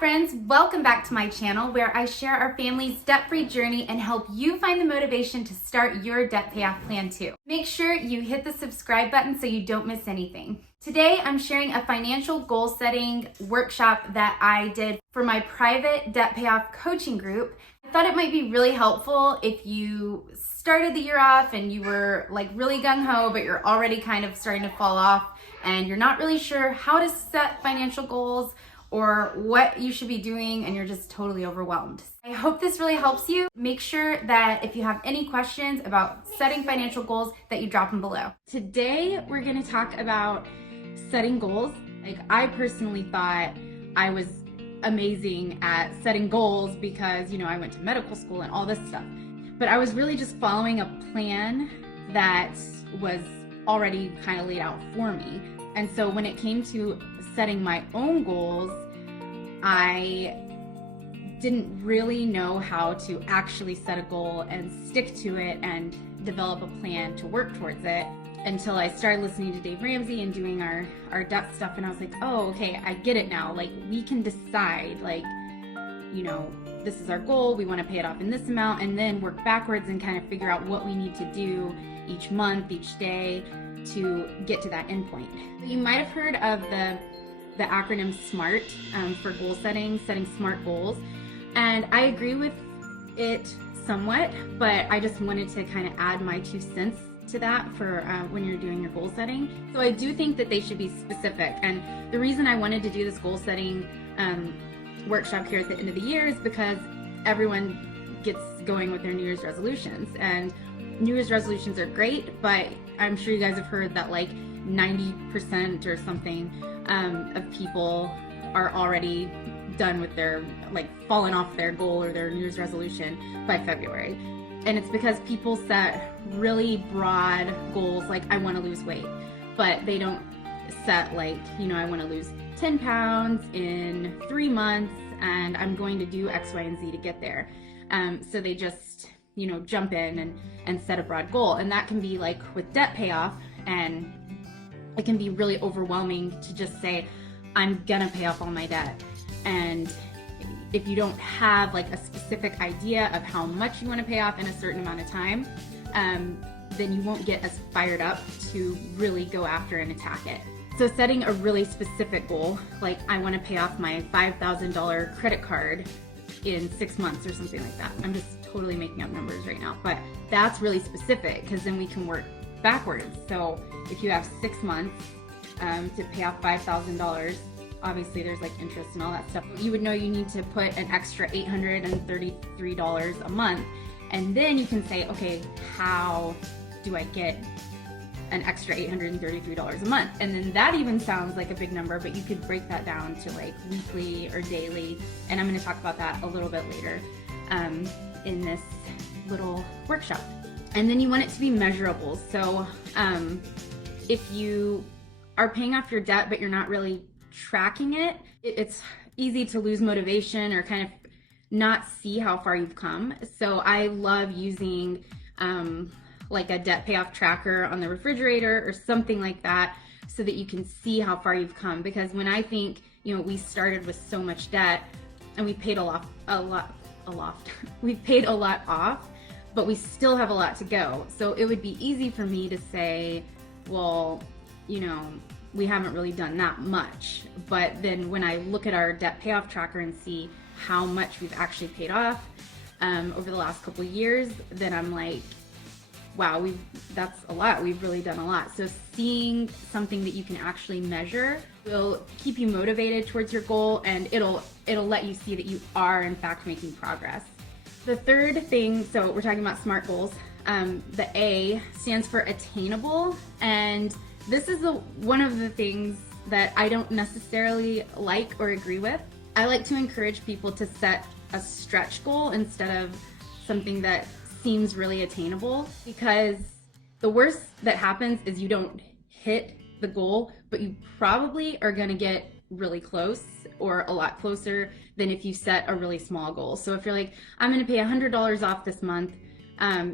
friends, welcome back to my channel where I share our family's debt-free journey and help you find the motivation to start your debt payoff plan too. Make sure you hit the subscribe button so you don't miss anything. Today I'm sharing a financial goal setting workshop that I did for my private debt payoff coaching group. I thought it might be really helpful if you started the year off and you were like really gung-ho, but you're already kind of starting to fall off and you're not really sure how to set financial goals or what you should be doing and you're just totally overwhelmed. I hope this really helps you. Make sure that if you have any questions about setting financial goals that you drop them below. Today we're going to talk about setting goals. Like, I personally thought I was amazing at setting goals because, I went to medical school and all this stuff. But I was really just following a plan that was already kind of laid out for me. And so when it came to setting my own goals, I didn't really know how to actually set a goal and stick to it and develop a plan to work towards it until I started listening to Dave Ramsey and doing our debt stuff. And I was like, oh, okay, I get it now. Like, we can decide, this is our goal, we want to pay it off in this amount, and then work backwards and kind of figure out what we need to do each month, each day to get to that end point. You might have heard of the acronym SMART for goal setting SMART goals. And I agree with it somewhat, but I just wanted to kind of add my 2 cents to that for when you're doing your goal setting. So I do think that they should be specific. And the reason I wanted to do this goal setting workshop here at the end of the year is because everyone gets going with their New Year's resolutions. And New Year's resolutions are great, but I'm sure you guys have heard that like 90% or something of people are already done with their, fallen off their goal or their New Year's resolution by February. And it's because people set really broad goals, like I want to lose weight, but they don't set I want to lose 10 pounds in 3 months and I'm going to do X, Y, and Z to get there. So they just, jump in and set a broad goal. And that can be like with debt payoff, and it can be really overwhelming to just say, I'm gonna pay off all my debt. And if you don't have like a specific idea of how much you want to pay off in a certain amount of time, then you won't get as fired up to really go after and attack it. So setting a really specific goal, like I want to pay off my $5,000 credit card in 6 months or something like that. I'm just totally making up numbers right now, but that's really specific because then we can work backwards. So if you have 6 months to pay off $5,000, obviously there's like interest and all that stuff. You would know you need to put an extra $833 a month. And then you can say, okay, how do I get an extra $833 a month? And then that even sounds like a big number, but you could break that down to like weekly or daily. And I'm gonna talk about that a little bit later in this little workshop. And then you want it to be measurable. So if you are paying off your debt, but you're not really tracking it, it's easy to lose motivation or kind of not see how far you've come. So I love using like a debt payoff tracker on the refrigerator or something like that so that you can see how far you've come. Because when I think, we started with so much debt and we paid we've paid a lot off, but we still have a lot to go. So it would be easy for me to say, well, we haven't really done that much. But then when I look at our debt payoff tracker and see how much we've actually paid off over the last couple of years, then I'm like, wow, that's a lot. We've really done a lot. So seeing something that you can actually measure will keep you motivated towards your goal, and it'll let you see that you are in fact making progress. The third thing, so we're talking about SMART goals. The A stands for attainable, and this is one of the things that I don't necessarily like or agree with. I like to encourage people to set a stretch goal instead of something that seems really attainable, because the worst that happens is you don't hit the goal, but you probably are gonna get really close or a lot closer than if you set a really small goal. So if you're like, I'm gonna pay $100 off this month,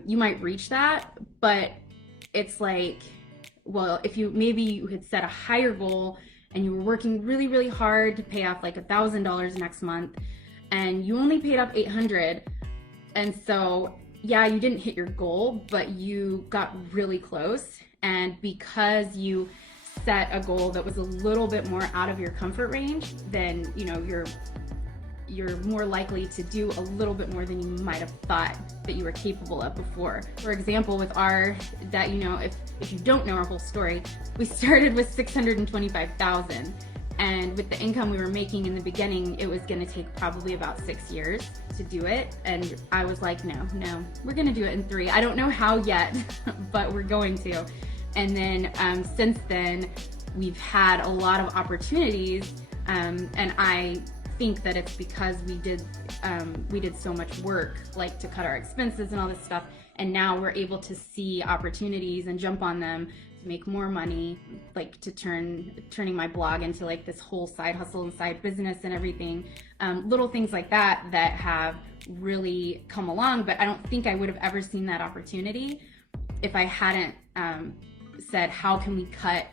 you might reach that, but it's like, well, if you had set a higher goal and you were working really, really hard to pay off like $1,000 next month, and you only paid off $800. And so, yeah, you didn't hit your goal, but you got really close. And because you set a goal that was a little bit more out of your comfort range, then, you know, you're more likely to do a little bit more than you might have thought that you were capable of before. For example, with our debt, you know, if you don't know our whole story, we started with $625,000. And with the income we were making in the beginning, it was gonna take probably about 6 years to do it. And I was like, no, we're gonna do it in 3. I don't know how yet, but we're going to. And then since then, we've had a lot of opportunities, and I think that it's because we did so much work, like to cut our expenses and all this stuff, and now we're able to see opportunities and jump on them to make more money, like to turning my blog into like this whole side hustle and side business and everything, little things like that have really come along. But I don't think I would have ever seen that opportunity if I hadn't said, how can we cut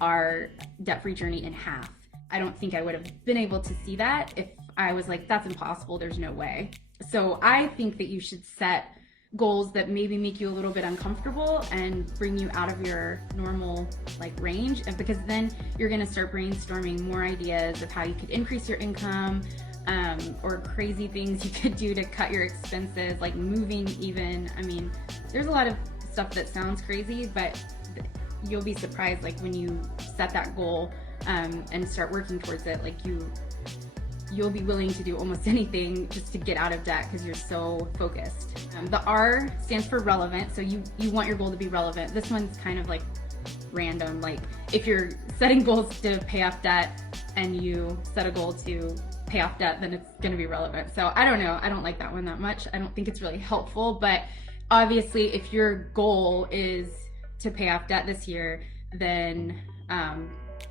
our debt-free journey in half? I don't think I would have been able to see that if I was like, that's impossible, there's no way. So I think that you should set goals that maybe make you a little bit uncomfortable and bring you out of your normal like range, and because then you're gonna start brainstorming more ideas of how you could increase your income, or crazy things you could do to cut your expenses, like moving even. I mean, there's a lot of stuff that sounds crazy, but you'll be surprised like when you set that goal and start working towards it, like you'll be willing to do almost anything just to get out of debt because you're so focused. The R stands for relevant, so you want your goal to be relevant. This one's kind of like random, like if you're setting goals to pay off debt and you set a goal to pay off debt, then it's going to be relevant. So I don't know, I don't like that one that much. I don't think it's really helpful, but obviously if your goal is to pay off debt this year, then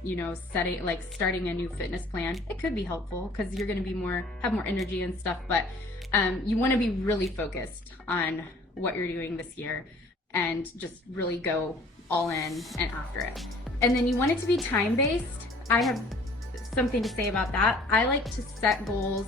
you know, starting a new fitness plan, it could be helpful because you're going to have more energy and stuff, but you want to be really focused on what you're doing this year and just really go all in and after it. And then you want it to be time-based. I have something to say about that. I like to set goals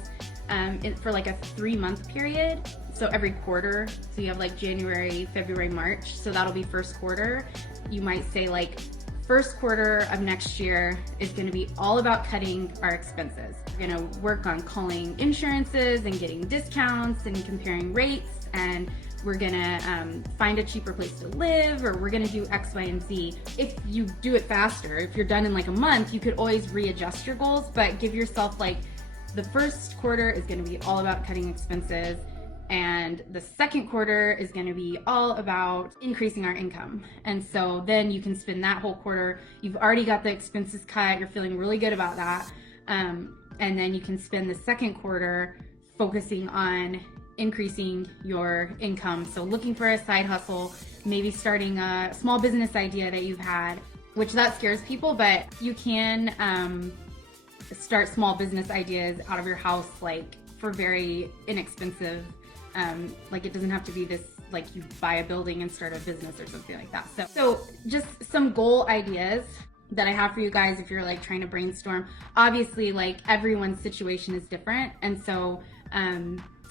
for like a 3-month period. So every quarter, so you have like January, February, March. So that'll be first quarter. You might say like, first quarter of next year is going to be all about cutting our expenses. We're going to work on calling insurances and getting discounts and comparing rates, and we're going to find a cheaper place to live, or we're going to do X, Y, and Z. If you do it faster, if you're done in like a month, you could always readjust your goals, but give yourself like, the first quarter is going to be all about cutting expenses, and the second quarter is going to be all about increasing our income. And so then you can spend that whole quarter, you've already got the expenses cut, you're feeling really good about that. And then you can spend the second quarter focusing on increasing your income. So looking for a side hustle, maybe starting a small business idea that you've had, which that scares people, but you can start small business ideas out of your house, like for very inexpensive. Like it doesn't have to be this, like you buy a building and start a business or something like that. So just some goal ideas that I have for you guys if you're like trying to brainstorm. Obviously, like everyone's situation is different. And so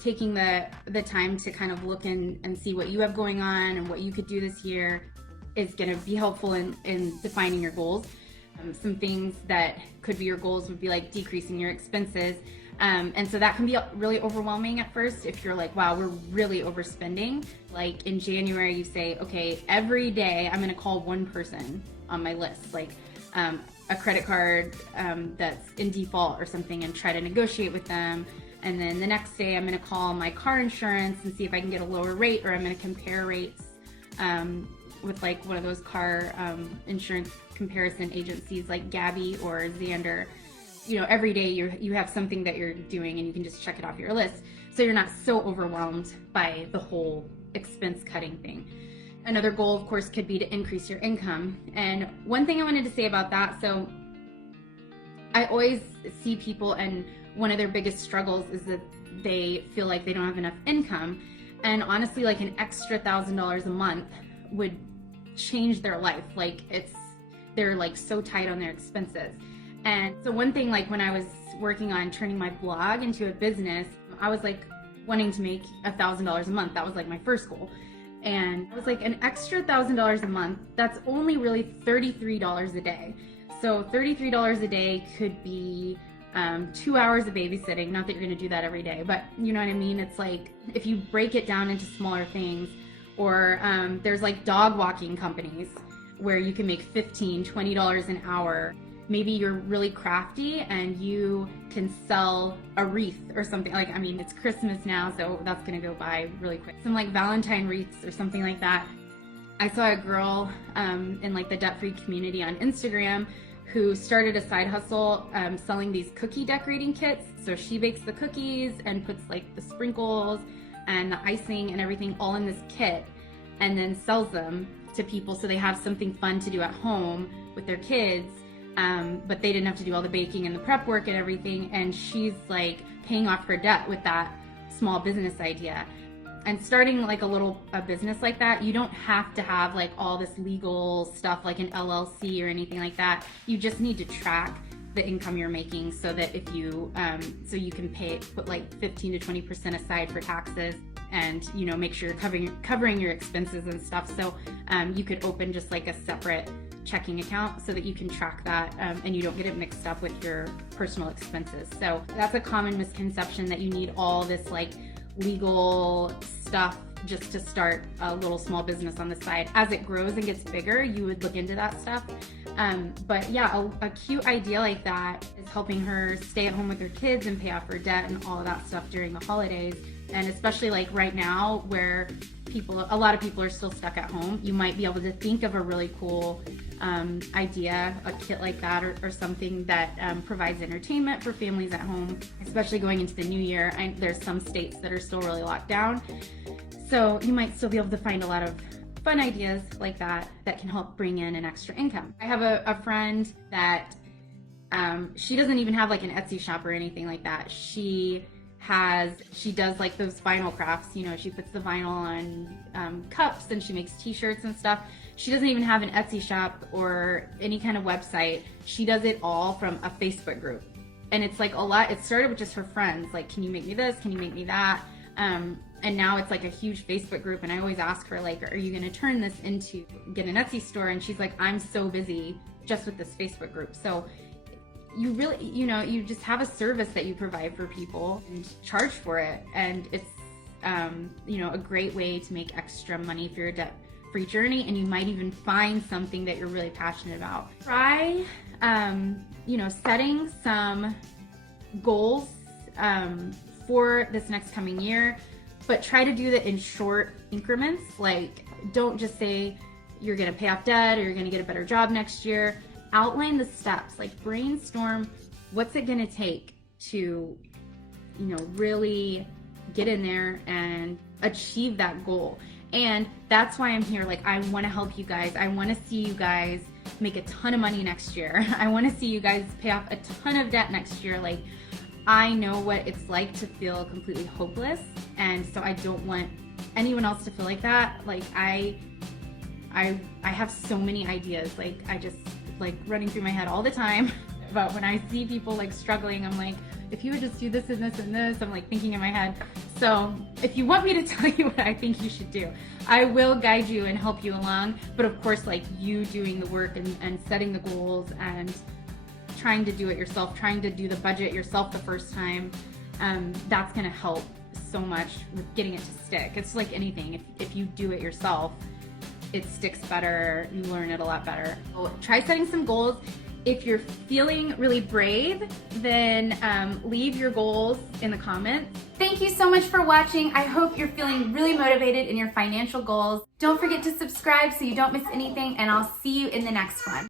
taking the time to kind of look and see what you have going on and what you could do this year is going to be helpful in defining your goals. Some things that could be your goals would be like decreasing your expenses. And so that can be really overwhelming at first if you're like, wow, we're really overspending. Like in January, you say, okay, every day I'm going to call one person on my list, like a credit card that's in default or something, and try to negotiate with them. And then the next day I'm going to call my car insurance and see if I can get a lower rate, or I'm going to compare rates with like one of those car insurance comparison agencies like Gabby or Xander. You know, every day you have something that you're doing and you can just check it off your list, so you're not so overwhelmed by the whole expense cutting thing. Another goal, of course, could be to increase your income. And one thing I wanted to say about that, so I always see people, and one of their biggest struggles is that they feel like they don't have enough income. And honestly, like an extra $1,000 a month would change their life. Like they're like so tight on their expenses. And so one thing, like when I was working on turning my blog into a business, I was like wanting to make $1,000 a month. That was like my first goal. And I was like, an extra $1,000 a month, that's only really $33 a day. So $33 a day could be 2 hours of babysitting. Not that you're going to do that every day, but you know what I mean? It's like, if you break it down into smaller things, or there's like dog walking companies where you can make $15, $20 an hour. Maybe you're really crafty and you can sell a wreath or something. Like, I mean, it's Christmas now, so that's gonna go by really quick. Some like Valentine wreaths or something like that. I saw a girl in like the debt-free community on Instagram who started a side hustle selling these cookie decorating kits. So she bakes the cookies and puts like the sprinkles and the icing and everything all in this kit, and then sells them to people so they have something fun to do at home with their kids. But they didn't have to do all the baking and the prep work and everything. And she's like paying off her debt with that small business idea. And starting like a business like that, you don't have to have like all this legal stuff like an LLC or anything like that. You just need to track the income you're making so that if you, so you can put like 15 to 20% aside for taxes, and you know, make sure you're covering your expenses and stuff. So you could open just like a separate checking account so that you can track that and you don't get it mixed up with your personal expenses. So that's a common misconception, that you need all this like legal stuff just to start a little small business on the side. As it grows and gets bigger, you would look into that stuff. But yeah, a cute idea like that is helping her stay at home with her kids and pay off her debt and all of that stuff during the holidays. And especially like right now where a lot of people are still stuck at home, you might be able to think of a really cool idea, a kit like that, or something that provides entertainment for families at home, especially going into the new year. There's some states that are still really locked down. So you might still be able to find a lot of fun ideas like that can help bring in an extra income. I have a friend that she doesn't even have like an Etsy shop or anything like that. She does like those vinyl crafts, you know, she puts the vinyl on cups and she makes t-shirts and stuff. She doesn't even have an Etsy shop or any kind of website. She does it all from a Facebook group. And it's like it started with just her friends, like, can you make me this? Can you make me that? And now it's like a huge Facebook group. And I always ask her, like, are you going to turn this into get an Etsy store? And she's like, I'm so busy just with this Facebook group. So you really, you know, you just have a service that you provide for people and charge for it. And it's, you know, a great way to make extra money for your debt-free journey. And you might even find something that you're really passionate about. Try, you know, setting some goals for this next coming year, but try to do that in short increments. Like, don't just say you're going to pay off debt or you're going to get a better job next year. Outline the steps, like brainstorm what's it going to take to, you know, really get in there and achieve that goal. And that's why I'm here. Like, I want to help you guys. I want to see you guys make a ton of money next year. I want to see you guys pay off a ton of debt next year. Like, I know what it's like to feel completely hopeless, and so I don't want anyone else to feel like that. Like, I have so many ideas. Like, I just like running through my head all the time about when I see people like struggling. I'm like, if you would just do this and this and this, I'm like thinking in my head. So if you want me to tell you what I think you should do, I will guide you and help you along. But of course, like, you doing the work and setting the goals and trying to do it yourself, trying to do the budget yourself the first time, that's gonna help so much with getting it to stick. It's like anything, if you do it yourself, it sticks better, you learn it a lot better. So try setting some goals. If you're feeling really brave, then leave your goals in the comments. Thank you so much for watching. I hope you're feeling really motivated in your financial goals. Don't forget to subscribe so you don't miss anything, and I'll see you in the next one.